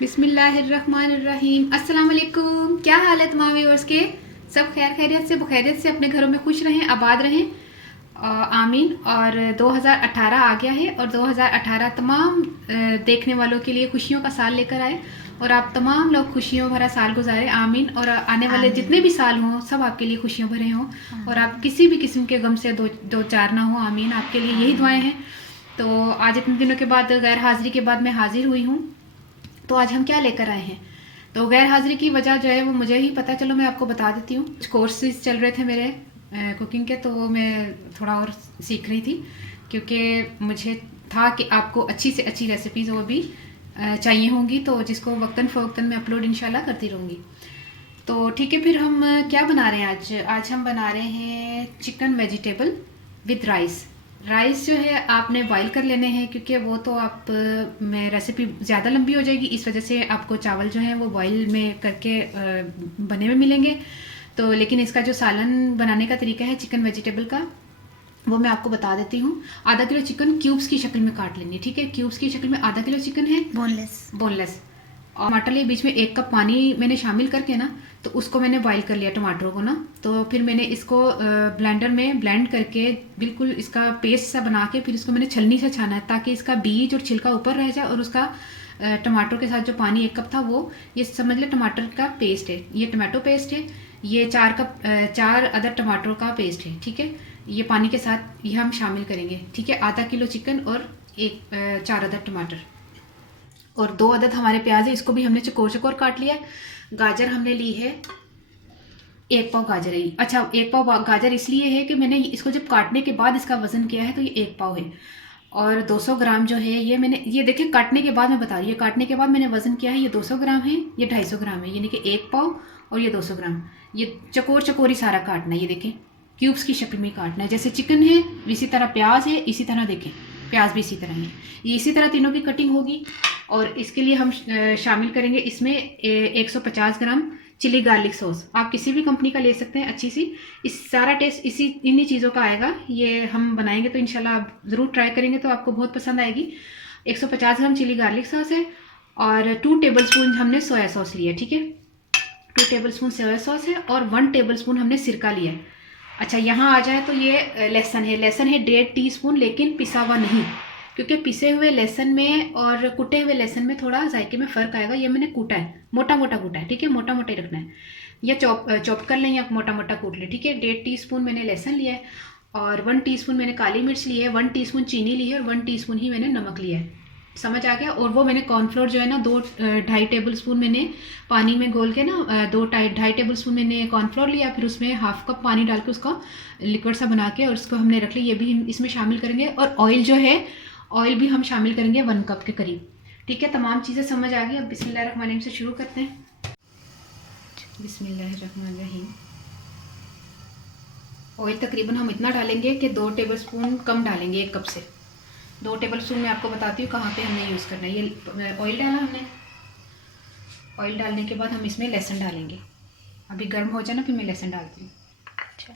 बिस्मिल्लाहिर्रहमानिर्रहीम। अस्सलाम वालेकुम। क्या हाल है तमाम व्यूअर्स के? सब खैरियत से बखैरियत से अपने घरों में खुश रहें, आबाद रहें, आमीन। और 2018 आ गया है और 2018 तमाम देखने वालों के लिए खुशियों का साल लेकर आए और आप तमाम लोग खुशियों भरा साल गुजारें, आमीन। और आने वाले जितने भी साल हों सब आपके लिए खुशियों भरे हों और आप किसी भी किस्म के गम से दो चार ना हो, आमीन। आपके लिए यही दुआएं हैं। तो आज इतने दिनों के बाद गैर हाजिरी के बाद मैं हाजिर हुई हूँ। तो आज हम क्या लेकर आए हैं, तो गैर हाजिरी की वजह जो है वो मुझे ही पता, चलो मैं आपको बता देती हूँ। कुछ कोर्सेज चल रहे थे मेरे कुकिंग के, तो वो मैं थोड़ा और सीख रही थी क्योंकि मुझे था कि आपको अच्छी से अच्छी रेसिपीज़ वो भी चाहिए होंगी, तो जिसको वक्तन फ़वक्तन में अपलोड इंशाल्लाह करती रहूँगी। तो ठीक है, फिर हम क्या बना रहे हैं आज हम बना रहे हैं chicken vegetable with rice. Rice जो है आपने बॉईल कर लेने हैं क्योंकि वो तो आप में रेसिपी ज़्यादा लंबी हो जाएगी, इस वजह से आपको चावल जो है वो बॉईल में करके बने हुए मिलेंगे। तो लेकिन इसका जो सालन बनाने का तरीका है चिकन वेजिटेबल का, वो मैं आपको बता देती हूँ। आधा किलो चिकन क्यूब्स की शक्ल में काट लेंगे, ठीक है। क्यूब्स की शक्ल में आधा किलो चिकन है, बोनलेस। और टमाटर लिए बीच में 1 कप पानी मैंने शामिल करके ना, तो उसको मैंने बॉईल कर लिया टमाटरों को ना। तो फिर मैंने इसको ब्लेंडर में ब्लेंड करके बिल्कुल इसका पेस्ट सा बना के फिर इसको मैंने छलनी से छाना है ताकि इसका बीज और छिलका ऊपर रह जाए और उसका टमाटर के साथ जो पानी 1 कप था वो, ये समझ ले टमाटर का पेस्ट है, ये टमाटो पेस्ट है। ये 4 अदर टमाटरों का पेस्ट है, ठीक है। ये पानी के साथ ये हम शामिल करेंगे, ठीक है। आधा किलो चिकन और 4 अदर टमाटर और 2 अदद हमारे प्याज है, इसको भी हमने चकोर चकोर काट लिया है। गाजर हमने ली है 1 पाव गाजर है। अच्छा, 1 पाव गाजर इसलिए है कि मैंने इसको जब काटने के बाद इसका वजन किया है तो ये 1 पाव है। और 200 ग्राम जो है ये मैंने, ये देखिए काटने के बाद मैं बता रही हूँ, काटने के बाद मैंने वजन किया है, ये 200 ग्राम है, ये 250 ग्राम है, यानी कि 1 पाव और ये 200 ग्राम। ये चकोर चकोर ही सारा काटना है, ये देखें क्यूब्स की शक्ल में काटना है। जैसे चिकन है इसी तरह प्याज है, इसी तरह देखें प्याज भी इसी तरह है, ये इसी तरह तीनों की कटिंग होगी। और इसके लिए हम शामिल करेंगे इसमें 150 ग्राम चिली गार्लिक सॉस। आप किसी भी कंपनी का ले सकते हैं, अच्छी सी। इस सारा टेस्ट इन्हीं चीज़ों का आएगा। ये हम बनाएंगे तो इंशाल्लाह आप ज़रूर ट्राई करेंगे तो आपको बहुत पसंद आएगी। 150 ग्राम चिली गार्लिक सॉस है और 2 टेबल स्पून हमने सोया सॉस लिया, ठीक है। 2 टेबल स्पून सोया सॉस है और 1 टेबल स्पून हमने सिरका लिया है। अच्छा, यहाँ आ जाए तो ये लहसुन है 1.5 टीस्पून, लेकिन पिसा हुआ नहीं, क्योंकि पिसे हुए लहसुन में और कुटे हुए लहसुन में थोड़ा जायके में फ़र्क आएगा। ये मैंने कूटा है, मोटा मोटा कूटा है, ठीक है। मोटा मोटा ही रखना है, या चॉप कर लें या मोटा मोटा कूट लें, ठीक है। 1.5 टीस्पून मैंने लहसुन लिया है और 1 टीस्पून मैंने काली मिर्च ली है, 1 टीस्पून चीनी ली है और 1 टीस्पून ही मैंने नमक लिया है। समझ आ गया। और वो मैंने कॉर्नफ्लोर जो है ना 2-2.5 टेबल स्पून मैंने पानी में घोल के ना 2-2.5 टेबल स्पून मैंने कॉर्नफ्लोर लिया, फिर उसमें हाफ कप पानी डाल के उसका लिक्विड सा बना के और उसको हमने रख लिया, ये भी इसमें शामिल करेंगे। और ऑयल जो है, ऑयल भी हम शामिल करेंगे 1 कप के करीब, ठीक है। तमाम चीज़ें समझ आ गई। अब बिस्मिल्लाहिर्रहमानिर्रहीम से शुरू करते हैं। बिस्मिल्लाहिर्रहमानिर्रहीम। ऑयल तकरीबन हम इतना डालेंगे कि 2 टेबल स्पून कम डालेंगे 1 कप से। 2 टेबल स्पून मैं आपको बताती हूँ कहाँ पे हमने यूज़ करना है। ये ऑयल डाला हमने, ऑयल डालने के बाद हम इसमें लहसुन डालेंगे। अभी गर्म हो जाए ना फिर मैं लहसुन डालती हूँ। अच्छा,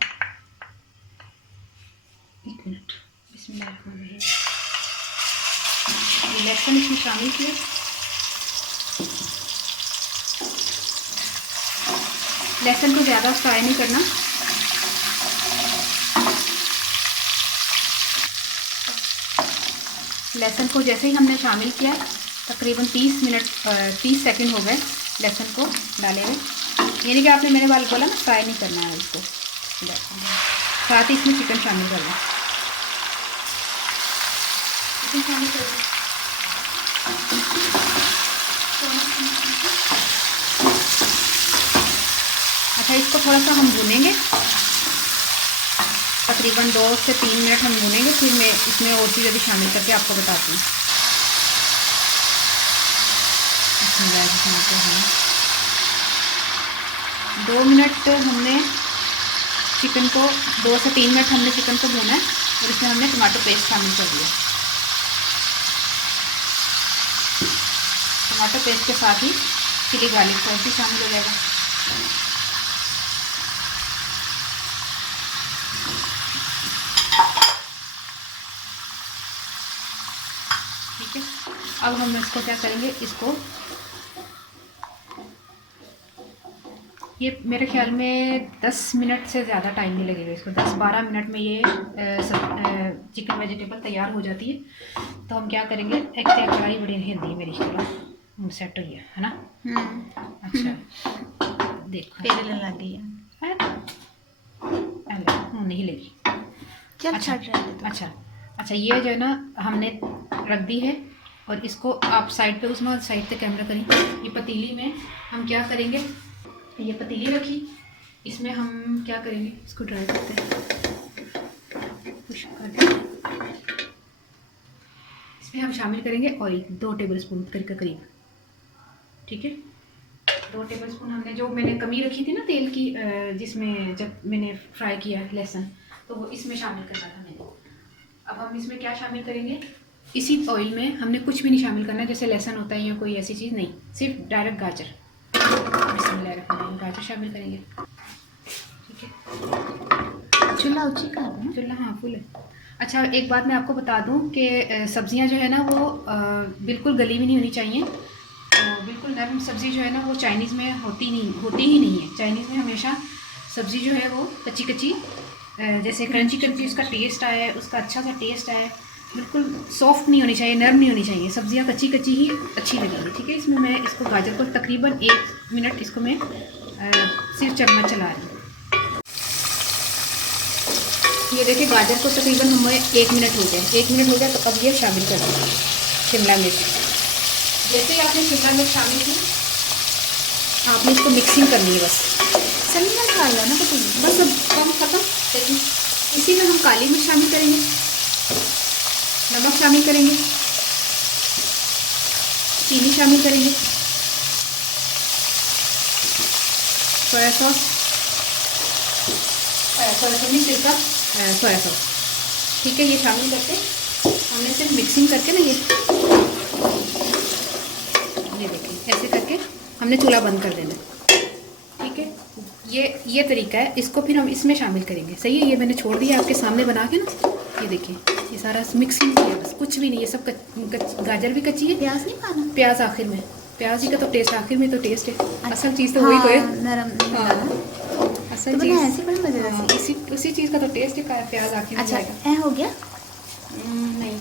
1 मिनट। बिस्मिल्लाहिर्रहमानिर्रहीम। ये लहसुन इसमें शामिल किया। लहसुन को ज़्यादा फ्राई नहीं करना। लहसुन को जैसे ही हमने शामिल किया, तकरीबन 30 सेकंड हो गए लहसुन को डाले हुए, यानी कि आपने मेरे वाले बोला ना फ्राई नहीं करना है इसको। साथ ही इसमें चिकन शामिल कर लें। अच्छा, इसको थोड़ा सा हम भूनेंगे, तकरीबन 2 से 3 मिनट हम भूनेंगे, फिर मैं इसमें और चीज़ें भी शामिल करके आपको बताती हूँ। 2 मिनट हमने चिकन को 2 से 3 मिनट हमने चिकन को भूना है और इसमें हमने टमाटो पेस्ट शामिल कर दिया। टमाटो पेस्ट के साथ ही चिली गार्लिक सॉस भी शामिल हो जाएगा। ठीक है, अब हम इसको क्या करेंगे, इसको ये मेरे ख्याल में 10 मिनट से ज़्यादा टाइम नहीं लगेगा इसको। 10-12 मिनट में ये चिकन वेजिटेबल तैयार हो जाती है। तो हम क्या करेंगे, एक तो कढ़ाई बड़ी हिंदी है मेरी, चलो सेट हुई है ना। अच्छा देखो पेड़ लग गई है नहीं लगी। जब अच्छा छट रहे थे तो। अच्छा ये जो है ना हमने रख दी है, और इसको आप साइड पे, उसमें साइड पे कैमरा करें। ये पतीली में हम क्या करेंगे, ये पतीली रखी, इसमें हम क्या करेंगे, इसको ड्राई करते हैं, पुश करते हैं। इसमें हम शामिल करेंगे ऑयल 2 टेबलस्पून के करीब, ठीक है। 2 टेबलस्पून हमने, जो मैंने कमी रखी थी ना तेल की, जिसमें जब मैंने फ्राई किया लहसुन, तो वो इसमें शामिल करना था मैंने। अब हम इसमें क्या शामिल करेंगे, इसी ऑयल में हमने कुछ भी नहीं शामिल करना है, जैसे लहसुन होता है या कोई ऐसी चीज़ नहीं, सिर्फ डायरेक्ट गाजर, गाजर शामिल करेंगे, ठीक है। चूल्हा ऊँची कर दो। चूल्हा हाँ फुल है। अच्छा एक बात मैं आपको बता दूं कि सब्जियां जो है ना वो बिल्कुल गली भी नहीं होनी चाहिए। बिल्कुल नरम सब्ज़ी जो है ना वो चाइनीज़ में होती ही नहीं है। चाइनीज़ में हमेशा सब्ज़ी जो है वो कच्ची कच्ची, जैसे क्रंची क्रंची उसका टेस्ट आया है, उसका अच्छा सा टेस्ट आया है। बिल्कुल सॉफ्ट नहीं होनी चाहिए, नरम नहीं होनी चाहिए, सब्जियां कच्ची कच्ची ही अच्छी लगेंगी, ठीक है। इसमें मैं इसको गाजर को तकरीबन 1 मिनट इसको मैं सिर्फ चम्मच चला रही हूँ। ये देखिए गाजर को तकरीबन हमें 1 मिनट हो गया। 1 मिनट हो गया तो अब ये शामिल कर दें शिमला मिर्च। जैसे ही आपने शिमला मिर्च शामिल की, आपने इसको मिक्सिंग करनी है बस। सन्नी डाल लो ना पतीली। बस अब कम खत्म। देखिए इसी में हम काली मिर्च शामिल करेंगे, नमक शामिल करेंगे, चीनी शामिल करेंगे, सोया सॉस, सिरका, सोया सॉस, ठीक है। ये शामिल करके हमने सिर्फ मिक्सिंग करके ना, ये देखिए ऐसे करके हमने चूल्हा बंद कर देना, ठीक है। ये तरीका है। इसको फिर हम इसमें शामिल करेंगे, सही है। ये मैंने छोड़ दिया आपके सामने बना के ना, ये देखिए ये सारा मिक्सिंग किया, बस कुछ भी नहीं, ये सब गाजर भी कच्ची है। प्याज नहीं पाना? प्याज आखिर में, प्याज ही का तो टेस्ट आखिर में तो टेस्ट है। असल चीज़ तो वही तो है, नरम नहीं डालना। असल तो चीज़ ऐसे बड़े मज़े इसी उसी चीज़ का तो टेस्ट है, प्याज आखिर में अच्छा जाएगा। ऐ हो गया। नहीं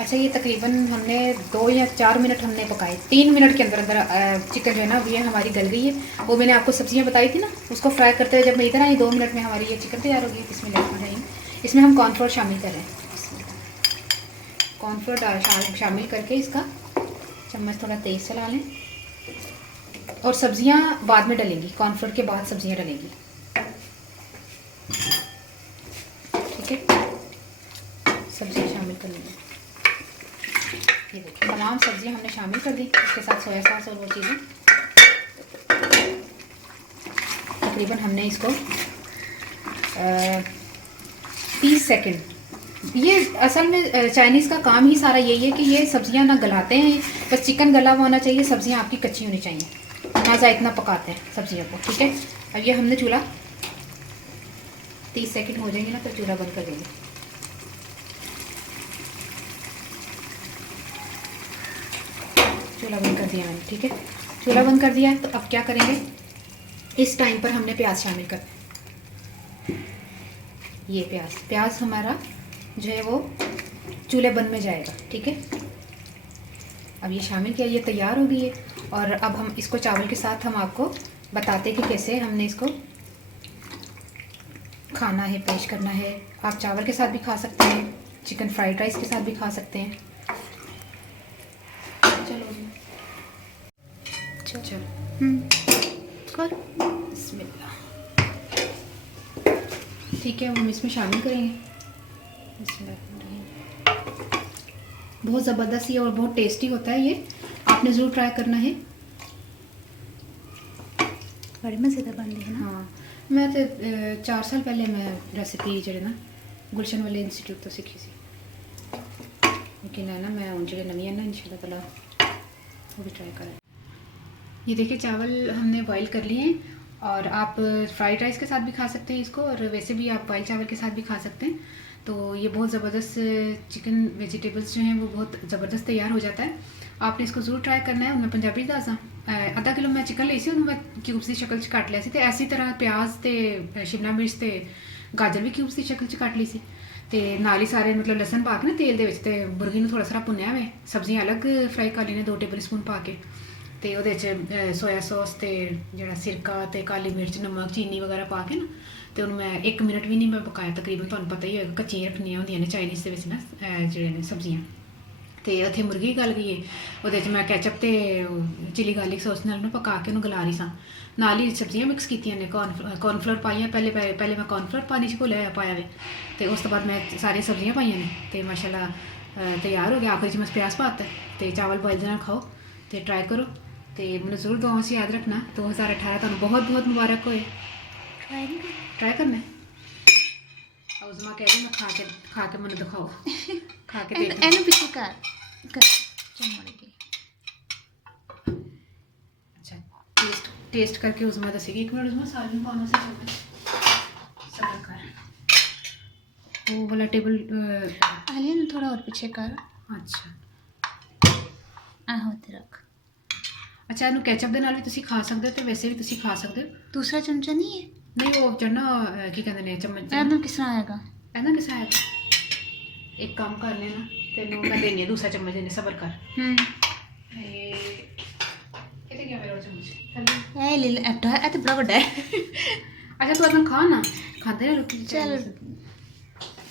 अच्छा ये तकरीबन हमने 2 या 4 मिनट हमने पकाए। 3 मिनट के अंदर अंदर चिकन जो है ना ये हमारी गल गई है। वो मैंने आपको सब्जियां बताई थी ना, उसको फ्राई करते हुए जब मैं इधर आई 2 मिनट में हमारी ये चिकन तैयार हो गई। इसमें हम कॉर्नफ्लोर शामिल कर रहे हैं। कॉर्नफ्लोर शामिल करके इसका चम्मच थोड़ा तेज़ चला लें, और सब्जियां बाद में डलेंगी, कॉर्नफ्लोर के बाद सब्जियां डलेंगी, ठीक है। सब्जियां शामिल कर लेंगे। ये देखिए तमाम सब्जियां हमने शामिल कर दी, इसके साथ सोया सॉस और वो चीज़ें। तकरीबन हमने इसको 30 सेकंड, ये असल में चाइनीज़ का काम ही सारा यही है कि ये सब्जियां ना गलाते हैं, बस चिकन गला हुआ होना चाहिए, सब्जियां आपकी कच्ची होनी चाहिए, ना ज़्यादा इतना पकाते हैं सब्जियों को, ठीक है। अब ये हमने चूल्हा 30 सेकंड हो जाएंगे ना तो चूल्हा बंद कर देंगे। चूल्हा बंद कर दिया मैंने, ठीक है। चूल्हा बंद कर दिया है तो अब क्या करेंगे, इस टाइम पर हमने प्याज शामिल कर, ये प्याज हमारा जो है वो चूल्हे बंद में जाएगा, ठीक है। अब ये शामिल किया, ये तैयार हो गई है। और अब हम इसको चावल के साथ हम आपको बताते हैं कि कैसे हमने इसको खाना है, पेश करना है। आप चावल के साथ भी खा सकते हैं, चिकन फ्राइड राइस के साथ भी खा सकते हैं। चलो बिस्मिल्लाह, ठीक है। हम इसमें शामिल करेंगे। बहुत ज़बरदस्त ही और बहुत टेस्टी होता है ये, आपने ज़रूर ट्राई करना है। बड़ी मज़ेदार बन रही है ना। हाँ मैं तो 4 साल पहले मैं रेसिपी जो है ना गुलशन वाले इंस्टीट्यूट तो सीखी सी, लेकिन है ना मैं उन जो नवी है ना इंशाल्लाह ताला वो भी ट्राई करें। ये देखिए चावल हमने बॉईल कर लिए हैं, और आप फ्राइड राइस के साथ भी खा सकते हैं इसको, और वैसे भी आप बॉयल चावल के साथ भी खा सकते हैं। तो ये बहुत ज़बरदस्त चिकन वेजिटेबल्स जो हैं वो बहुत ज़बरदस्त तैयार हो जाता है। आपने इसको ਜ਼ਰੂਰ ਟਰਾਈ ਕਰਨਾ ਹੈ। ਮੈਂ ਪੰਜਾਬੀ ਦੱਸਾਂ, ਅੱਧਾ ਕਿਲੋ ਮੈਂ ਚਿਕਨ ਲਈ ਸੀ, ਉਹਨੂੰ ਮੈਂ ਕਿਊਬਸ ਦੀ ਸ਼ਕਲ 'ਚ ਕੱਟ ਲਿਆ ਸੀ, ਤੇ ਐਸੀ ਤਰ੍ਹਾਂ ਪਿਆਜ਼ ਤੇ ਸ਼ਿਮਲਾ ਮਿਰਚ ਤੇ ਗਾਜਰ ਵੀ ਕਿਊਬਸ ਦੀ ਸ਼ਕਲ 'ਚ ਕੱਟ ਲਈ ਸੀ, ਤੇ ਨਾਲ ਹੀ ਸਾਰੇ ਮਤਲਬ ਲਸਣ ਪਾ ਕੇ ਨਾ ਤੇਲ ਦੇ ਵਿੱਚ, ਤੇ ਮੁਰਗੀ ਨੂੰ ਥੋੜਾ ਸਾਰਾ ਭੁੰਨਿਆ ਹੋਵੇ, ਸਬਜ਼ੀਆਂ ਅਲੱਗ ਫਰਾਈ ਕਰ ਲਈਆਂ 2 ਟੇਬਲ ਸਪੂਨ ਪਾ ਕੇ, ਤੇ ਉਹਦੇ 'ਚ ਸੋਇਆ ਸੌਸ ਤੇ ਜਿਹੜਾ ਸਿਰਕਾ ਤੇ ਕਾਲੀ ਮਿਰਚ ਨਮਕ ਚੀਨੀ ਵਗੈਰਾ ਪਾ ਕੇ ਨਾ, ਤੇ ਉਹਨੂੰ ਮੈਂ 1 ਮਿੰਟ ਵੀ ਨਹੀਂ ਮੈਂ ਪਕਾਇਆ, ਤਕਰੀਬਨ ਤੁਹਾਨੂੰ ਪਤਾ ਹੀ ਹੋਏਗਾ ਕੱਚੀਆਂ ਰੱਖਣੀਆਂ ਹੁੰਦੀਆਂ ਨੇ ਚਾਈਨੀਜ਼ ਦੇ ਵਿੱਚ ਨਾ ਜਿਹੜੇ ਨੇ ਸਬਜ਼ੀਆਂ। ਤੇ ਉੱਥੇ ਮੁਰਗੀ ਗਲ ਗਈ ਹੈ, ਉਹਦੇ 'ਚ ਮੈਂ ਕੈਚਅਪ ਤੇ ਚਿਲੀ ਗਾਰਲਿਕ ਸੌਸ ਨਾਲ ਉਹਨੂੰ ਪਕਾ ਕੇ ਉਹਨੂੰ ਗਲਾ ਰਹੀ ਸਾਂ, ਨਾਲ ਹੀ ਸਬਜ਼ੀਆਂ ਮਿਕਸ ਕੀਤੀਆਂ ਨੇ, ਕੌਰਨਫਲੋਰ ਪਾਈਆਂ, ਪਹਿਲੇ ਮੈਂ ਕੌਰਨਫਲੋਰ ਪਾਣੀ 'ਚ ਘੋਲਿਆ ਪਾਇਆ ਵੇ, ਤੇ ਉਸ ਤੋਂ ਬਾਅਦ ਮੈਂ ਸਾਰੀਆਂ ਸਬਜ਼ੀਆਂ ਪਾਈਆਂ ਨੇ, ਤੇ ਮਾਸ਼ਾਅੱਲਾ ਤਿਆਰ ਹੋ ਗਿਆ। ਆਖਿਰ 'ਚ ਮੈਂ ਪਿਆਜ਼ ਪਾਤਾ, ਤੇ ਚਾਵਲ ਬੋਇਲ ਦੇ ਨਾਲ ਖਾਓ ਤੇ ਟਰਾਈ ਕਰੋ, ਤੇ ਮੈਨੂੰ ਜ਼ਰੂਰ ਦੁਆਵਾਂ 'ਚ ਯਾਦ ਰੱਖਣਾ। 2018 ਤੁਹਾਨੂੰ ਬਹੁਤ ਬਹੁਤ ਮੁਬਾਰਕ ਹੋਏ। ਟਰਾਈ ਕਰਨਾ ਉਜ਼ਮਾ ਕਹਿ ਰਹੀ, ਮੈਂ ਖਾ ਕੇ ਮੈਨੂੰ ਦਿਖਾਓ, ਖਾ ਕੇ ਦੇਖ। ਇਹਨੂੰ ਪਿੱਛੇ ਕਰ ਚਮੜ ਕੇ। अच्छा टेस्ट करके उज़मा दसेगी। 1 मिनट उज़मा सारी पाना से चलना सबर कर वो वाला टेबल आलिया ने थोड़ा और पीछे कर। अच्छा आहो ते रख। अच्छा ਇਹਨੂੰ ਕੈਚਅਪ ਦੇ ਨਾਲ ਵੀ ਤੁਸੀਂ ਖਾ ਸਕਦੇ ਹੋ, ਤੇ ਵੈਸੇ ਵੀ ਤੁਸੀਂ ਖਾ ਸਕਦੇ ਹੋ। दूसरा चमचा नहीं है? ਨਹੀਂ ਉਹ ਚੜਨਾ ਕੀ ਕਹਿੰਦੇ ਨੇ ਚਮਚ ਇਹਨੂੰ ਕਿਸ ਤਰ੍ਹਾਂ ਆਏਗਾ? ਇਹਨਾਂ ਕਿਸ ਆਏਗਾ? ਇੱਕ ਕੰਮ ਕਰ ਲੈਣਾ, ਤੈਨੂੰ ਮੈਂ ਦੇਣੀ ਹੈ ਦੂਸਰਾ ਚਮਚ ਦੇਣੇ, ਸਬਰ ਕਰ। ਕਿਤੇ ਗਿਆ ਮੇਰਾ ਚਮਚ? ਇਹ ਲੈ ਐਟਾ ਇਹ ਤੇ ਬੜਾ ਵੱਡਾ ਹੈ। ਅੱਛਾ ਤੂੰ ਆਪਣਾ ਖਾ ਨਾ, ਖਾਂਦੇ ਨਾ ਰੋਟੀ। चल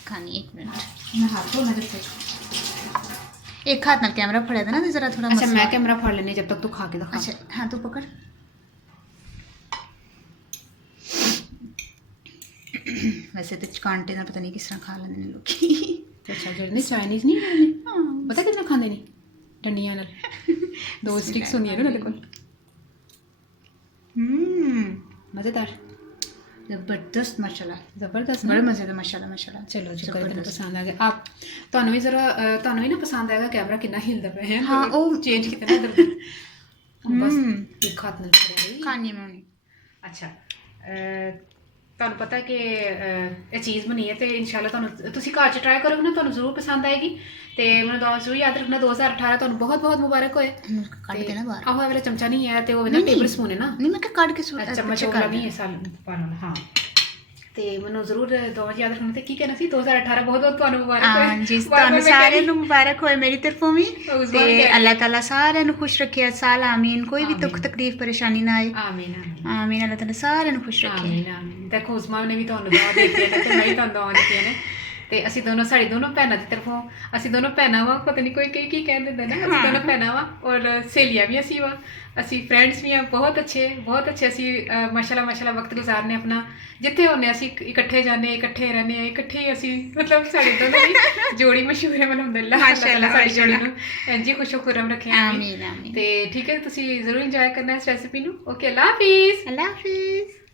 खानी 1 मिनट। ਮੈਂ ਹੱਥ ਧੋਣਾ ਜਿੱਥੇ। एक हाथ नाल कैमरा फड़ा था ना, जरा थोड़ा अच्छा मसला। मैं कैमरा फाड़ लेनी जब तक तू खा के दिखा। अच्छा हाँ तू पकड़। वैसे तो कांटे ना पता नहीं किस तरह खा लेंगे ने लोग। अच्छा ਜਿਹੜੇ ਚਾਈਨੀਜ਼ ਨਹੀਂ ਖਾਂਦੇ, ਪਤਾ ਕਿੰਨਾ ਖਾਂਦੇ ਨੇ ਡੰਡੀਆਂ ਨਾਲ, 2 ਸਟਿਕਸ ਹੁੰਦੀਆਂ ਨੇ ਉਹਨਾਂ ਦੇ ਕੋਲ। ਮਜ਼ੇਦਾਰ, जबरदस्त माशाल्लाह, ਜ਼ਬਰਦਸਤ बड़े मजे का माशाल्लाह माशाल्लाह। ਚਲੋ ਜੀ, ਕੋਈ ਪਸੰਦ ਆ ਗਿਆ ਆਪ ਤੁਹਾਨੂੰ ਵੀ ਜ਼ਰਾ ਤੁਹਾਨੂੰ ਵੀ ਨਾ ਪਸੰਦ ਆਏਗਾ। ਕੈਮਰਾ ਕਿੰਨਾ ਹਿਲਦਾ ਪਿਆ ਹੈ। ਹਾਂ, ਉਹ ਚੇਂਜ ਕੀਤਾ ਨਾ ਇਧਰ ਬਸ ਇੱਕ ਹੱਥ ਨਾਲ ਫੜਿਆ। खानी है मम्मी। ਅੱਛਾ ਤੁਹਾਨੂੰ ਪਤਾ ਕਿ ਇਹ ਚੀਜ਼ ਬਣੀ ਹੈ, ਤੇ ਇਨਸ਼ਾਅੱਲਾ ਤੁਹਾਨੂੰ ਤੁਸੀਂ ਘਰ 'ਚ ਟਰਾਈ ਕਰੋਗੇ ਨਾ, ਤੁਹਾਨੂੰ ਜ਼ਰੂਰ ਪਸੰਦ ਆਏਗੀ। ਤੇ ਮੈਨੂੰ ਦੁਆ ਜ਼ਰੂਰ ਯਾਦ ਰੱਖਣਾ 2018 ਤੁਹਾਨੂੰ ਬਹੁਤ ਬਹੁਤ ਮੁਬਾਰਕ ਹੋਏ। काट देना बाहर। ਆਹੋ ਇਹ ਵਾਲਾ ਚਮਚਾ ਨਹੀਂ ਹੈ, ਤੇ ਉਹ ਨਾ ਟੇਬਲ ਸਪੂਨ ਹੈ ਨਾ, नहीं मैं काट के ਚਮਚ ਵਾਲਾ ਨਹੀਂ ਹੈ ਸਾਲ ਪਾਣਾ। ਹਾਂ ਤੇ ਮੈਨੂੰ ਜ਼ਰੂਰ ਦੁਆ ਯਾਦ ਰੱਖਣਾ। ਤੇ ਕੀ ਕਹਿਣਾ ਸੀ 2018 ਬਹੁਤ ਬਹੁਤ ਤੁਹਾਨੂੰ ਮੁਬਾਰਕ ਹੋਏ। हाँ जी, ਤੁਹਾਨੂੰ ਸਾਰਿਆਂ ਨੂੰ ਮੁਬਾਰਕ ਹੋਏ ਮੇਰੀ ਤਰਫੋਂ ਵੀ, ਉਜ਼ਮਾ ਤੇ ਵੀ ਕਹਿ ਰਹੀ। ਅੱਲਾਹ ਤਾਲਾ ਸਾਰਿਆਂ ਨੂੰ ਖੁਸ਼ ਰੱਖੇ। ਸਾਲ ਆਮੀਨ। ਕੋਈ ਵੀ ਦੁੱਖ ਆਮੀਨ। ਤਕਲੀਫ ਪਰੇਸ਼ਾਨੀ ਨਾ ਆਏ। ਆਮੀਨ ਆਮੀਨ ਆਮੀਨ। ਅੱਲਾਹ ਤਾਲਾ ਸਾਰਿਆਂ ਨੂੰ ਖੁਸ਼ ਰੱਖੇ। ਆਮੀਨ ਆਮੀਨ। ਦੇਖੋ ਉਸਮਾ ਨੇ ਵੀ ਤੁਹਾਨੂੰ ਦੁਆ ਦਿੱਤੀਆਂ ਨੇ, ਤੇ ਮੈਂ ਵੀ ਤੁਹਾਨੂੰ ਦੁਆ ਦਿੱਤੀਆਂ ਨੇ, ਤੇ ਅਸੀਂ ਦੋਨੋਂ, ਸਾਡੀ ਦੋਨੋਂ ਭੈਣਾਂ ਦੀ ਤਰਫੋਂ, ਅਸੀਂ ਦੋਨੋਂ ਭੈਣਾਂ ਵਾ, ਪਤਾ ਨਹੀਂ ਕੋਈ ਕੀ ਕਹਿ ਦਿੰਦਾ ਨਾ, ਅਸੀਂ ਦੋਨੋਂ ਭੈਣਾਂ ਵਾ, ਔਰ ਸਹੇਲੀਆਂ ਵੀ ਅਸੀਂ ਵਾ, ਅਸੀਂ ਫਰੈਂਡਸ ਵੀ ਆ, ਬਹੁਤ ਅੱਛੇ ਅਸੀਂ ਮਾਸ਼ਾਅੱਲਾ ਵਕਤ ਗੁਜ਼ਾਰਨੇ ਆਪਣਾ, ਜਿੱਥੇ ਹੁੰਦੇ ਅਸੀਂ ਇਕੱਠੇ ਜਾਂਦੇ, ਇਕੱਠੇ ਰਹਿੰਦੇ ਆ, ਇਕੱਠੇ ਹੀ ਅਸੀਂ, ਮਤਲਬ ਸਾਡੀ ਦੋਨੋਂ ਦੀ ਜੋੜੀ ਮਸ਼ਹੂਰ ਹੈ। ਅਲਹਮਦੁਲਿल्लाह ਮਾਸ਼ਾਅੱਲਾ ਸਾਡੀ ਜੋੜੀ ਨੂੰ ਇੰਝ ਹੀ ਖੁਸ਼ੋ ਖੁਰਮ ਰੱਖਿਆ। ਆਮੀਨ ਆਮੀਨ। ਤੇ ਠੀਕ ਹੈ, ਤੁਸੀਂ ਜ਼ਰੂਰ ਇੰਜੋਏ ਕਰਨਾ ਇਸ ਰੈਸਿਪੀ ਨੂੰ। ਓਕੇ, ਅੱਲਾ ਹਾਫਿਜ਼। ਅੱਲਾਹ ਹਾਫਿਜ਼।